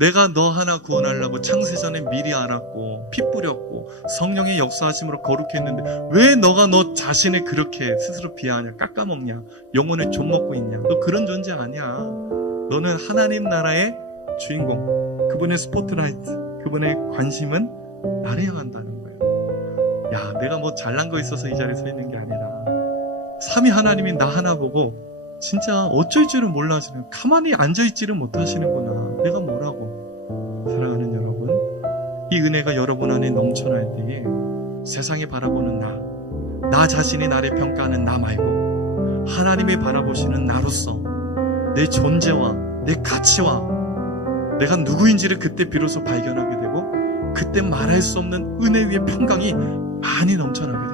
내가 너 하나 구원하려고 창세전에 미리 알았고 피 뿌렸고 성령의 역사하심으로 거룩했는데 왜 너가 너 자신을 그렇게 스스로 비하하냐 깎아먹냐 영혼을 좀 먹고 있냐? 너 그런 존재 아니야. 너는 하나님 나라의 주인공. 그분의 스포트라이트 그분의 관심은 나를 향한다는 거예요. 야 내가 뭐 잘난 거 있어서 이 자리에 서 있는 게 아니라 삼위 하나님이 나 하나 보고 진짜 어쩔 줄은 몰라지는 가만히 앉아있지를 못하시는구나. 내가 뭐라고 이 은혜가 여러분 안에 넘쳐날 때에 세상이 바라보는 나 나 자신이 나를 평가하는 나 말고 하나님이 바라보시는 나로서 내 존재와 내 가치와 내가 누구인지를 그때 비로소 발견하게 되고 그때 말할 수 없는 은혜 위의 평강이 많이 넘쳐나게